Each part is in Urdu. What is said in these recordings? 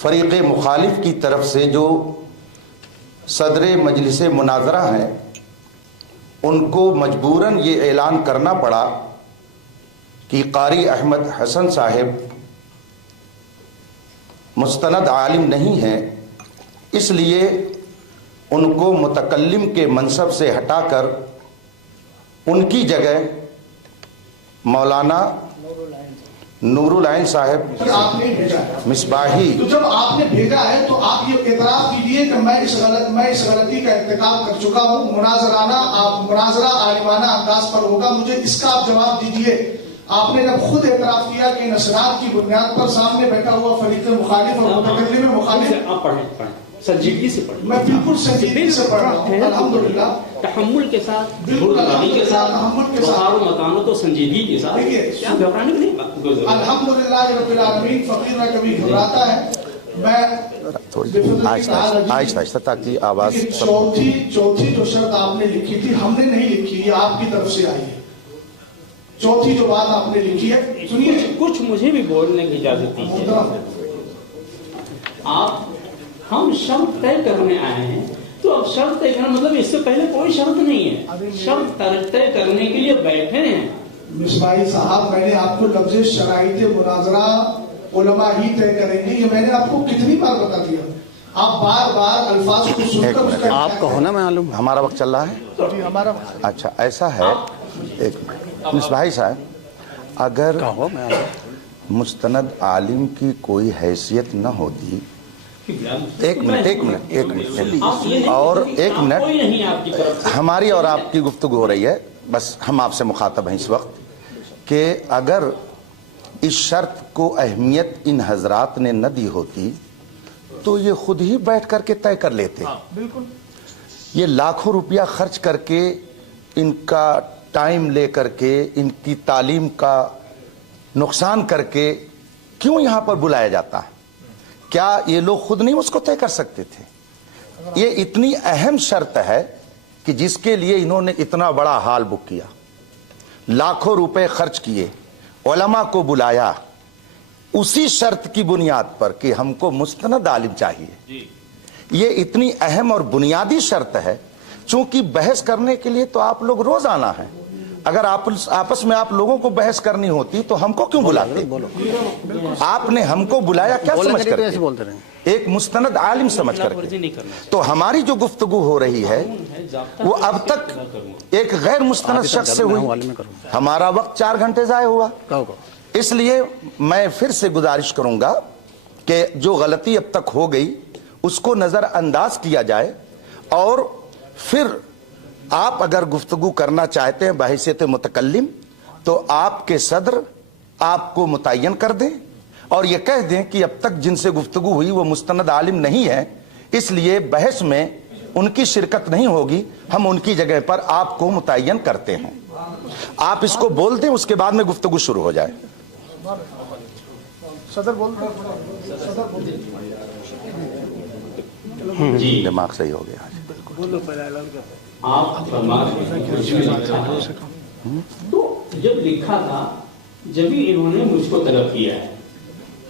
فریق مخالف کی طرف سے جو صدر مجلس مناظرہ ہیں ان کو مجبوراً یہ اعلان کرنا پڑا کہ قاری احمد حسن صاحب مستند عالم نہیں ہیں، اس لیے ان کو متکلم کے منصب سے ہٹا کر ان کی جگہ مولانا نور العین صاحب مصباحی. تو جب آپ نے بھیجا ہے تو آپ یہ اعتراف کیجیے کہ میں اس غلطی کا ارتکاب کر چکا ہوں. مناظرہ عالمانہ انداز پر ہوگا، مجھے اس کا آپ جواب دیجیے. آپ نے جب خود اعتراف کیا کہ نصرات کی بنیاد پر سامنے بیٹھا ہوا فریق مخالف اور متکلم مخالف، آپ پڑھیں سنجیدگی سے پڑھیں. میں بالکل سنجیدگی سے پڑھ رہا ہوں الحمدللہ، تحمل کے ساتھ، بالکل کے ساتھ، تحمل کے ساتھ، وقار و متانت و سنجیدگی کے ساتھ. دیکھیے گھبرانے کی نہیں. الحمدللہ رب العالمین. فقیر میں کبھی گھبراتا ہے. میں آہستہ تاکہ آواز. چوتھی جو شرط آپ نے لکھی تھی ہم نے نہیں لکھی، یہ آپ کی طرف سے آئی ہے. چوتھی جو بات آپ نے لکھی ہے سنیے. کچھ مجھے بھی بولنے کی اجازت دیجیے. آپ ہم شرط طے کرنے آئے ہیں تو اب شرط طے کرنا مطلب اس سے پہلے کوئی شرط نہیں ہے. شرط طے کرنے کے لیے بیٹھے ہیں. مصباحی صاحب، میں نے آپ کو لفظ شرائط مناظرہ علماء ہی طے کریں گے، یہ میں نے آپ کو کتنی بار بتا دیا. آپ بار بار الفاظ کو سن کر آپ کو ہونا معلوم ہمارا وقت چل رہا ہے. ہمارا اچھا ایسا ہے. ایک منٹ مصباحی صاحب، اگر مستند عالم کی کوئی حیثیت نہ ہوتی، ایک منٹ اور ایک منٹ، ہماری اور آپ کی گفتگو ہو رہی ہے، بس ہم آپ سے مخاطب ہیں اس وقت، کہ اگر اس شرط کو اہمیت ان حضرات نے نہ دی ہوتی تو یہ خود ہی بیٹھ کر کے طے کر لیتے. یہ لاکھوں روپیہ خرچ کر کے، ان کا ٹائم لے کر کے، ان کی تعلیم کا نقصان کر کے کیوں یہاں پر بلایا جاتا ہے؟ کیا یہ لوگ خود نہیں اس کو طے کر سکتے تھے؟ یہ اتنی اہم شرط ہے کہ جس کے لیے انہوں نے اتنا بڑا ہال بک کیا، لاکھوں روپے خرچ کیے، علماء کو بلایا، اسی شرط کی بنیاد پر کہ ہم کو مستند عالم چاہیے. یہ اتنی اہم اور بنیادی شرط ہے. چونکہ بحث کرنے کے لیے تو آپ لوگ روز آنا ہے. اگر آپس میں آپ لوگوں کو بحث کرنی ہوتی تو ہم کو کیوں بلاتے؟ آپ نے ہم کو بلایا کیا سمجھ کر کے؟ ایک مستند عالم سمجھ کر کے. تو ہماری جو گفتگو ہو رہی ہے وہ اب تک ایک غیر مستند شخص سے ہوئی. ہمارا وقت 4 گھنٹے ضائع ہوا. اس لیے میں پھر سے گزارش کروں گا کہ جو غلطی اب تک ہو گئی اس کو نظر انداز کیا جائے، اور پھر آپ اگر گفتگو کرنا چاہتے ہیں بحیثیت متکلم تو آپ کے صدر آپ کو متعین کر دیں اور یہ کہہ دیں کہ اب تک جن سے گفتگو ہوئی وہ مستند عالم نہیں ہے، اس لیے بحث میں ان کی شرکت نہیں ہوگی، ہم ان کی جگہ پر آپ کو متعین کرتے ہیں. آپ اس کو بول دیں، اس کے بعد میں گفتگو شروع ہو جائے. صدر بول جی دماغ صحیح ہو گیا. آپ تو جب لکھا تھا، جب ہی انہوں نے مجھ کو طلب کیا ہے.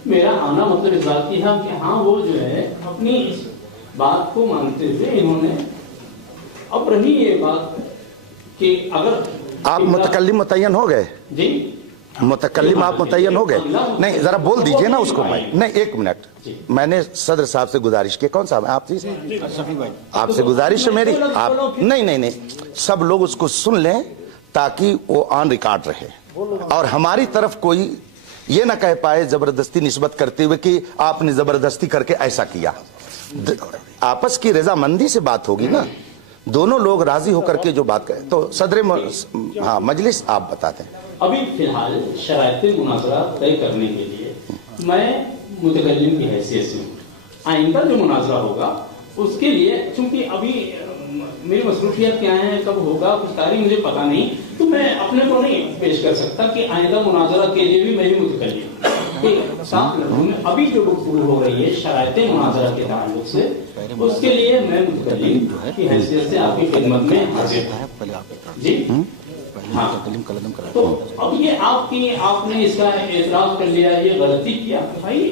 میرا آنا مطلب اس بات کی تھا کہ ہاں وہ جو ہے اپنی اس بات کو مانتے ہوئے انہوں نے. اب رہی یہ بات کہ اگر آپ متکلم متعین ہو گئے. جی متکلم آپ متعین ہو گئے. نہیں ذرا بول دیجئے نا اس کو. نہیں ایک منٹ، میں نے صدر صاحب سے گزارش کی. کون صاحب آپ؟ آپ سے گزارش ہے میری. آپ نہیں سب لوگ اس کو سن لیں تاکہ وہ آن ریکارڈ رہے اور ہماری طرف کوئی یہ نہ کہہ پائے زبردستی نسبت کرتے ہوئے کہ آپ نے زبردستی کر کے ایسا کیا. آپس کی رضامندی سے بات ہوگی نا، دونوں لوگ راضی ہو کر کے جو بات کریں. تو صدر مجلس آپ بتاتے ہیں. ابھی فی الحال شرائط مناظرہ طے کرنے کے لیے میں متکلم کی حیثیت سے ہوں. آئندہ جو مناظرہ ہوگا اس کے لیے چونکہ ابھی میری مصروفیات کیا ہیں، کب ہوگا کچھ تاریخ مجھے پتا نہیں، تو میں اپنے کو نہیں پیش کر سکتا کہ آئندہ مناظرہ کے لیے بھی میں ہی متکلم. ابھی جو گفتگو ہو رہی ہے شرائط مناظرہ کے تعلق سے، اس کے لیے میں متکلم کی حیثیت سے آپ کی خدمت میں حاضر ہوں. جی ہاں. تو اب یہ آپ نے اس کا اعتراف کر لیا، یہ غلطی کیا. بھائی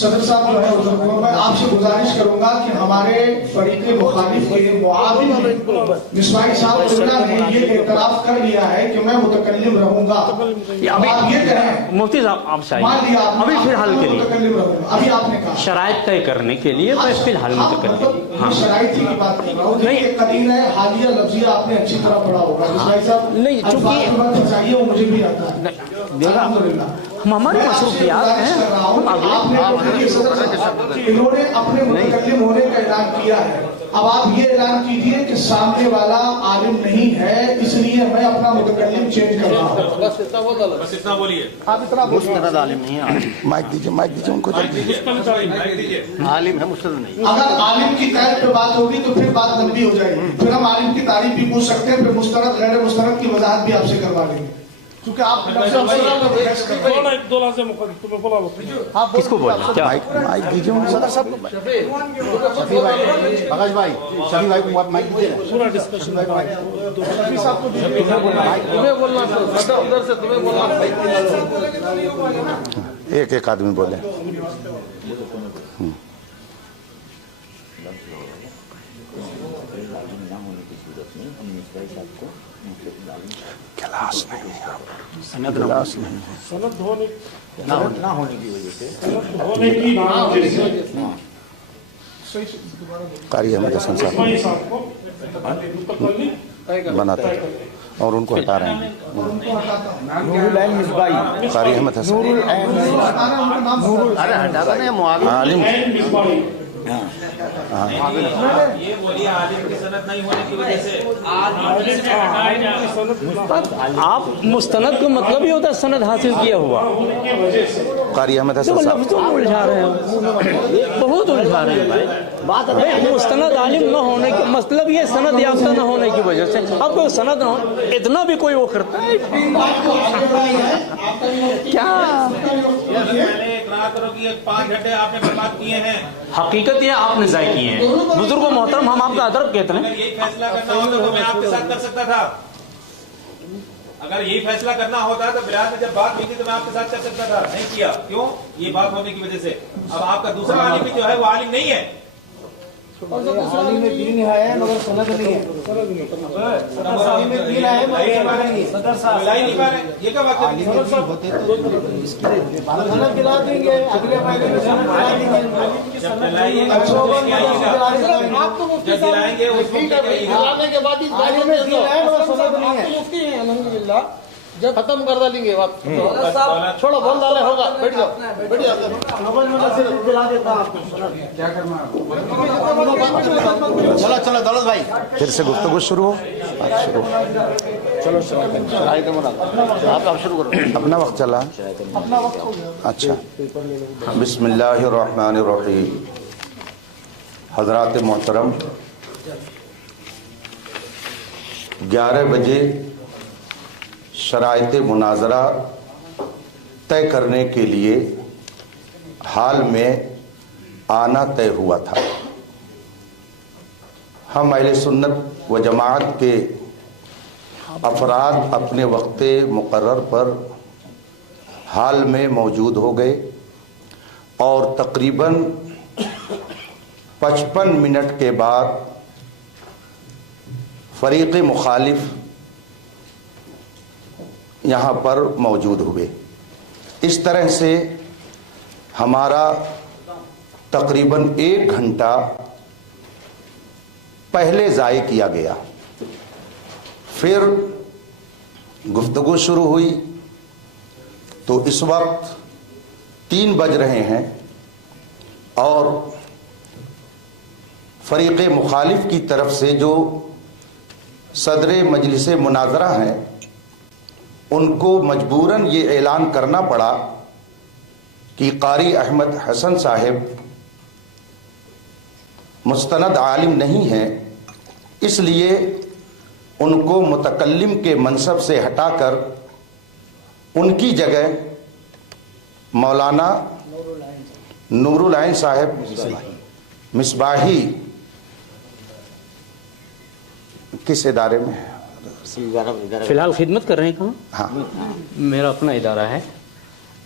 صدر صاحب جو ہے میں آپ سے گزارش کروں گا کہ ہمارے فریق مخالف کے معاون مصباحی صاحب نے یہ اعتراف کر لیا ہے کہ میں متکلم رہوں گا. آپ یہ کہیں مفتی صاحب آپ مان لیا ابھی فی الحال کے لیے متکلم رہوں گا. ابھی آپ نے کہا شرائط طے کرنے کے لیے میں فی الحال متکلم. ہاں شرائط کی بات کر رہا ہوں. یہ قدیم ہے حالیہ لفظیہ آپ نے اچھی طرح پڑھا ہوگا مصباحی صاحب. نہیں چونکہ چاہیے وہ مجھے بھی آتا ہے. الحمدللہ ہماری مصروفیات ہیں. انہوں نے اپنے متکلم ہونے کا اعلان کیا ہے. اب آپ یہ اعلان کیجئے کہ سامنے والا عالم نہیں ہے اس لیے میں اپنا متکلم چینج کر رہا ہوں. بس اتنا بولیے. آپ اتنا مستند عالم نہیں ہے. مائک دیجیے ان کو. عالم ہے مستند نہیں. اگر عالم کی قید پہ بات ہوگی تو پھر بات لمبی ہو جائے گی. پھر ہم عالم کی تعریف بھی پوچھ سکتے ہیں. پھر مستند غیر مستند کی وضاحت بھی آپ سے کروا لیں گے کیونکہ آپ کس کو بولیں کیا مائک دیجیے صدر صاحب کو شفیع بھائی بغش بھائی شفیع بھائی کو مائک دیجیے. پورا ڈسکشن شفیع صاحب کو تمہیں بولنا ادھر سے تمہیں بولنا. ایک آدمی بولے. کلاس نہیں نہ ہونے کی وجہ سے قاری احمد حسن صاحب بناتے ہیں اور ان کو ہٹا رہے ہیں. نور العین مصباحی قاری احمد حسن عالم. یہ بولیے عالم کی سند نہیں ہونے کی وجہ سے آپ مستند کا مطلب یہ ہوتا ہے سند حاصل کیا ہوا. قاری احمد حسن صاحب لفظوں میں الجھا رہے ہیں بہت الجھا رہے ہیں بھائی. بات مستند عالم نہ ہونے کا مطلب یہ سند یافتہ نہ ہونے کی وجہ سے. اب کوئی سند نہ ہو اتنا بھی کوئی وہ کرتا ہے کیا. پہلے اقرار کرو کہ 5 گھنٹے آپ نے برباد کیے ہیں. حقیقت یہ آپ نے ضائع کیے ہیں. بزرگ و محترم ہم آپ کا ادب کہتے ہیں. اگر یہی فیصلہ کرنا ہوتا تو میں آپ کے ساتھ کر سکتا تھا. اگر یہی فیصلہ کرنا ہوتا تو بلال میں جب بات ہوئی تھی تو میں آپ کے ساتھ کر سکتا تھا. نہیں کیا. کیوں؟ یہ بات ہونے کی وجہ سے. اب آپ کا دوسرا عالم بھی جو ہے وہ عالم نہیں ہے. عالم دین ہے مگر سند نہیں ہے. یہ کیا بات ہے؟ سند دلا دیں گے اگلے مہینے میں سند دلا دیں گے. جب دلائیں گے آپ تو مفتی دلائیں گے اس کو دلانے کے بعد عالم دین ہے مگر سند نہیں ہے. مفتی ہیں الحمدللہ. جب ختم کر ڈالیں گے بات چھوڑو بول ڈالے ہوگا. بیٹھ جاؤ بیٹھ جاؤ. چلو چلو دولت بھائی پھر سے گفتگو شروع ہو. چلو آپ شروع کرو. اپنا وقت چلا. اچھا بسم اللہ الرحمن الرحیم. حضرات محترم 11 بجے شرائط مناظرہ طے کرنے کے لیے حال میں آنا طے ہوا تھا. ہم اہل سنت و جماعت کے افراد اپنے وقت مقرر پر حال میں موجود ہو گئے اور تقریباً 55 منٹ کے بعد فریق مخالف یہاں پر موجود ہوئے. اس طرح سے ہمارا تقریباً 1 گھنٹہ پہلے ضائع کیا گیا. پھر گفتگو شروع ہوئی تو اس وقت 3 بج رہے ہیں اور فریق مخالف کی طرف سے جو صدر مجلس مناظرہ ہیں ان کو مجبوراً یہ اعلان کرنا پڑا کہ قاری احمد حسن صاحب مستند عالم نہیں ہیں. اس لیے ان کو متکلم کے منصب سے ہٹا کر ان کی جگہ مولانا نور العین صاحب مصباحی کس ادارے میں فی الحال خدمت کر رہے ہیں. کہاں؟ ہاں میرا اپنا ادارہ ہے